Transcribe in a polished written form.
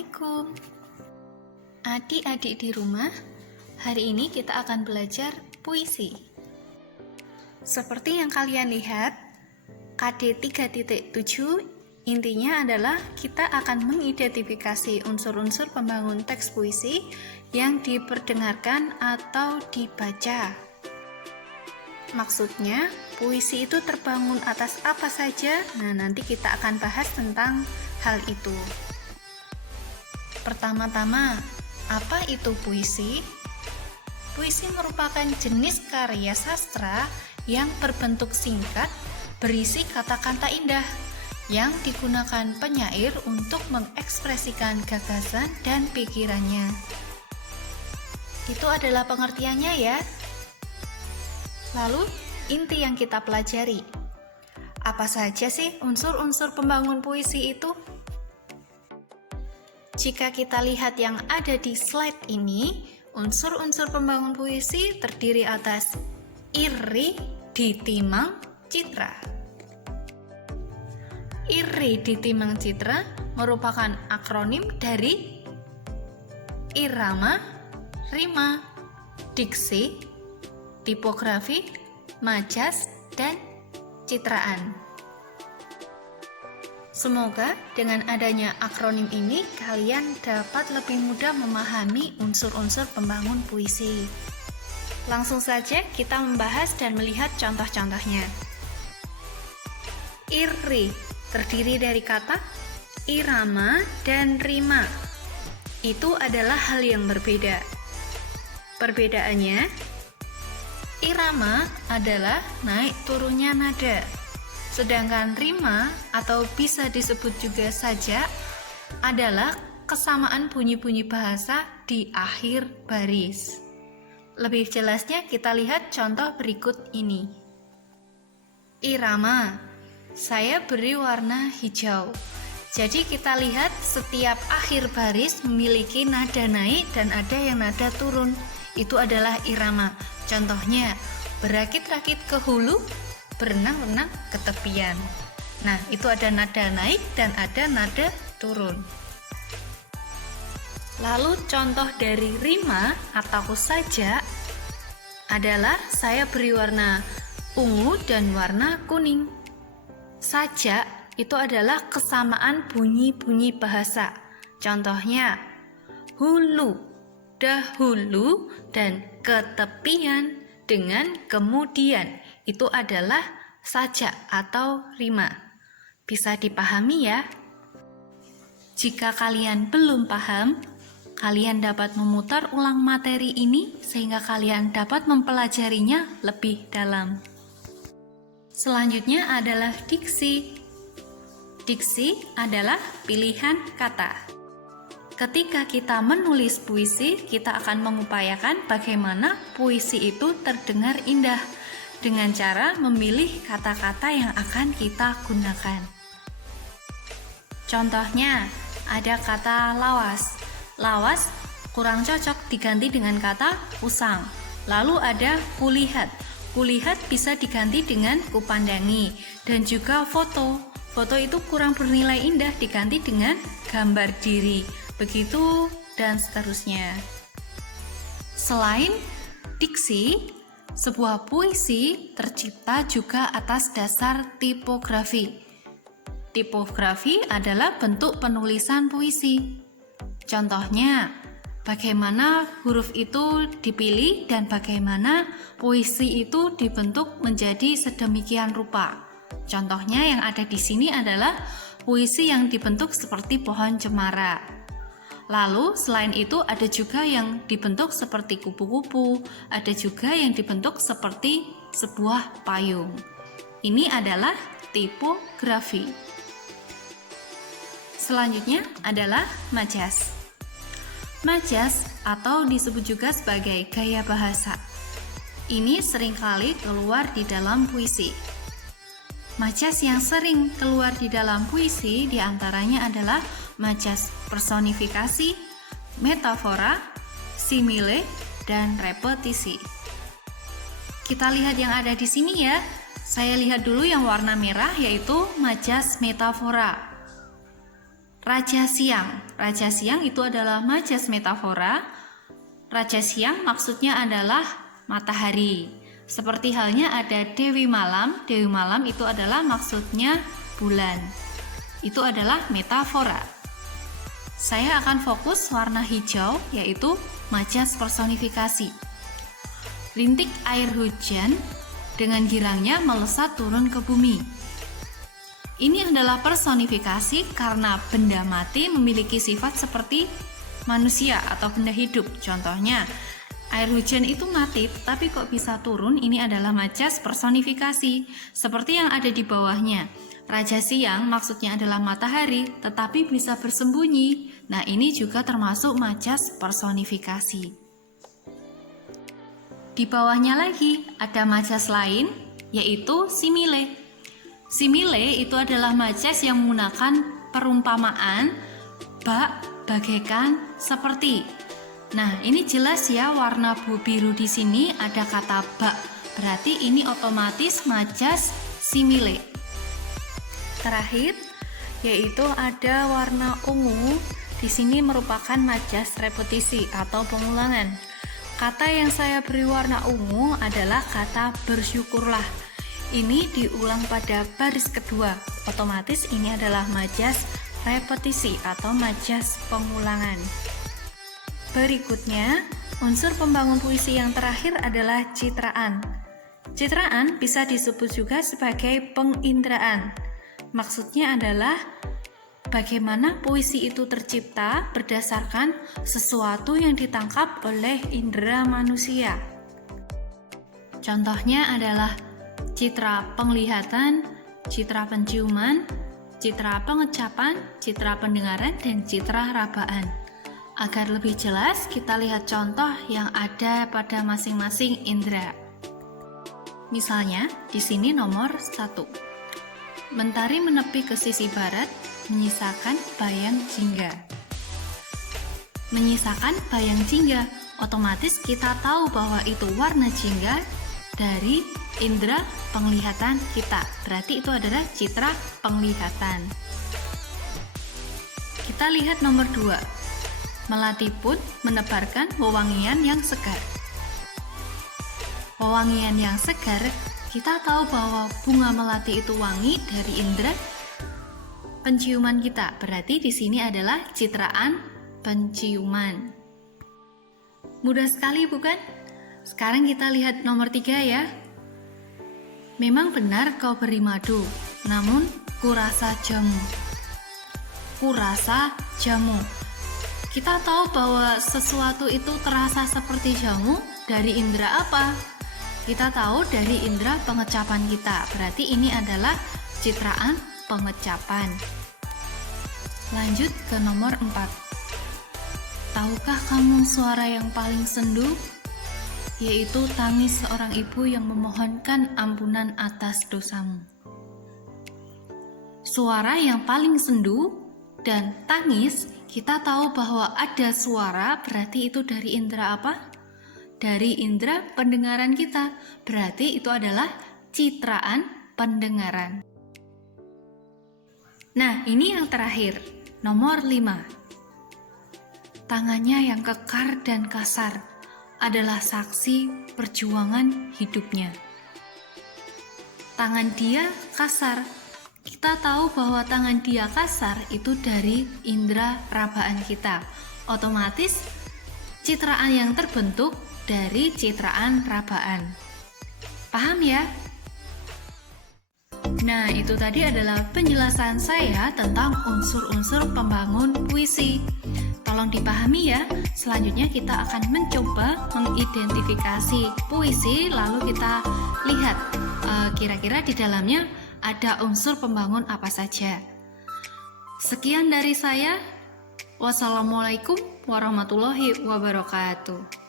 Assalamualaikum. Adik-adik di rumah, hari ini kita akan belajar puisi. Seperti yang kalian lihat, KD 3.7 intinya adalah kita akan mengidentifikasi unsur-unsur pembangun teks puisi yang diperdengarkan atau dibaca. Maksudnya, puisi itu terbangun atas apa saja? Nah, nanti kita akan bahas tentang hal itu. Pertama-tama, apa itu puisi? Puisi merupakan jenis karya sastra yang berbentuk singkat, berisi kata-kata indah, yang digunakan penyair untuk mengekspresikan gagasan dan pikirannya. Itu adalah pengertiannya ya. Lalu, inti yang kita pelajari. Apa saja sih unsur-unsur pembangun puisi itu? Jika kita lihat yang ada di slide ini, unsur-unsur pembangun puisi terdiri atas iri ditimang citra. Iri ditimang citra merupakan akronim dari irama, rima, diksi, tipografi, majas, dan citraan. Semoga dengan adanya akronim ini kalian dapat lebih mudah memahami unsur-unsur pembangun puisi. Langsung saja kita membahas dan melihat contoh-contohnya. Iri terdiri dari kata irama dan rima. Itu adalah hal yang berbeda. Perbedaannya, irama adalah naik turunnya nada. Sedangkan rima atau bisa disebut juga sajak adalah kesamaan bunyi-bunyi bahasa di akhir baris. Lebih jelasnya kita lihat contoh berikut ini. Irama, saya beri warna hijau. Jadi kita lihat setiap akhir baris memiliki nada naik dan ada yang nada turun. Itu adalah irama. Contohnya, berakit-rakit ke hulu, berenang-renang ke tepian. Nah, itu ada nada naik dan ada nada turun. Lalu contoh dari rima atau sajak adalah saya beri warna ungu dan warna kuning. Sajak itu adalah kesamaan bunyi-bunyi bahasa. Contohnya, hulu, dahulu, dan ketepian dengan kemudian. Itu adalah sajak atau rima. Bisa dipahami ya? Jika kalian belum paham, kalian dapat memutar ulang materi ini sehingga kalian dapat mempelajarinya lebih dalam. Selanjutnya adalah diksi. Diksi adalah pilihan kata. Ketika kita menulis puisi, kita akan mengupayakan bagaimana puisi itu terdengar indah dengan cara memilih kata-kata yang akan kita gunakan. Contohnya, ada kata lawas. Lawas kurang cocok diganti dengan kata usang. Lalu ada kulihat. Kulihat bisa diganti dengan kupandangi. Dan juga foto. Foto itu kurang bernilai indah diganti dengan gambar diri. Begitu dan seterusnya. Selain diksi, sebuah puisi tercipta juga atas dasar tipografi. Tipografi adalah bentuk penulisan puisi. Contohnya, bagaimana huruf itu dipilih dan bagaimana puisi itu dibentuk menjadi sedemikian rupa. Contohnya yang ada di sini adalah puisi yang dibentuk seperti pohon cemara. Lalu selain itu ada juga yang dibentuk seperti kupu-kupu, ada juga yang dibentuk seperti sebuah payung. Ini adalah tipografi. Selanjutnya adalah majas. Majas atau disebut juga sebagai gaya bahasa. Ini seringkali keluar di dalam puisi. Majas yang sering keluar di dalam puisi diantaranya adalah majas personifikasi, metafora, simile, dan repetisi. Kita lihat yang ada di sini ya. Saya lihat dulu yang warna merah yaitu majas metafora. Raja Siang. Raja Siang itu adalah majas metafora. Raja Siang maksudnya adalah matahari. Seperti halnya ada Dewi Malam. Dewi Malam itu adalah maksudnya bulan. Itu adalah metafora. Saya akan fokus warna hijau, yaitu majas personifikasi. Rintik air hujan dengan girangnya melesat turun ke bumi. Ini adalah personifikasi karena benda mati memiliki sifat seperti manusia atau benda hidup. Contohnya, air hujan itu mati, tapi kok bisa turun? Ini adalah majas personifikasi. Seperti yang ada di bawahnya. Raja Siang maksudnya adalah matahari, tetapi bisa bersembunyi. Nah, ini juga termasuk majas personifikasi. Di bawahnya lagi ada majas lain, yaitu simile. Simile itu adalah majas yang menggunakan perumpamaan bak, bagaikan, seperti. Nah, ini jelas ya, warna biru di sini ada kata bak. Berarti ini otomatis majas simile. Terakhir, yaitu ada warna ungu. Di sini merupakan majas repetisi atau pengulangan. Kata yang saya beri warna ungu adalah kata bersyukurlah. Ini diulang pada baris kedua. Otomatis ini adalah majas repetisi atau majas pengulangan. Berikutnya, unsur pembangun puisi yang terakhir adalah citraan. Citraan bisa disebut juga sebagai penginderaan. Maksudnya adalah bagaimana puisi itu tercipta berdasarkan sesuatu yang ditangkap oleh indera manusia. Contohnya adalah citra penglihatan, citra penciuman, citra pengecapan, citra pendengaran, dan citra rabaan. Agar lebih jelas, kita lihat contoh yang ada pada masing-masing indera. Misalnya, di sini nomor 1. Mentari menepi ke sisi barat, menyisakan bayang jingga. Menyisakan bayang jingga, otomatis kita tahu bahwa itu warna jingga dari indera penglihatan kita. Berarti itu adalah citra penglihatan. Kita lihat nomor 2. Melati pun menebarkan wewangian yang segar. Wewangian yang segar, kita tahu bahwa bunga melati itu wangi dari indera penciuman kita. Berarti di sini adalah citraan penciuman. Mudah sekali bukan? Sekarang kita lihat nomor 3 ya. Memang benar kau beri madu, namun kurasa jamu. Kurasa jamu. Kita tahu bahwa sesuatu itu terasa seperti jamu dari indera apa? Kita tahu dari indera pengecapan kita. Berarti ini adalah citraan pengecapan. Lanjut ke nomor 4. Tahukah kamu suara yang paling sendu? Yaitu tangis seorang ibu yang memohonkan ampunan atas dosamu. Suara yang paling sendu dan tangis, kita tahu bahwa ada suara, berarti itu dari indera apa? Dari indera pendengaran kita. Berarti itu adalah citraan pendengaran. Nah, ini yang terakhir, nomor 5. Tangannya yang kekar dan kasar adalah saksi perjuangan hidupnya. Tangan dia kasar. Kita tahu bahwa tangan dia kasar itu dari indera rabaan kita. Otomatis citraan yang terbentuk dari citraan rabaan. Paham ya? Nah, itu tadi adalah penjelasan saya tentang unsur-unsur pembangun puisi. Tolong dipahami ya. Selanjutnya kita akan mencoba mengidentifikasi puisi, lalu kita lihat kira-kira di dalamnya ada unsur pembangun apa saja. Sekian dari saya. Wassalamualaikum warahmatullahi wabarakatuh.